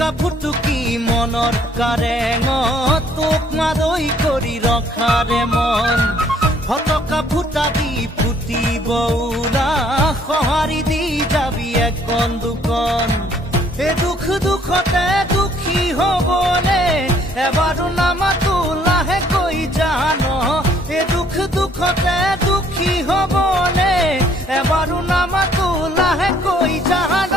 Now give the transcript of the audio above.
ফুটুকা ফুটুকি মনৰ কাৰেঙত তোক মাদৈ কৰি ৰখাৰে মন ফটকা ফুটাবি ফুটিব উৰা সঁহাৰি দি যাবি এখন দুখন এই দুখ দুখতে দুখী হ'বলে এবাৰো নামাতো লাহেকৈ জান এই দুখ দুখতে দুখী হ'বলে এবাৰো নামাতো লাহেকৈ জান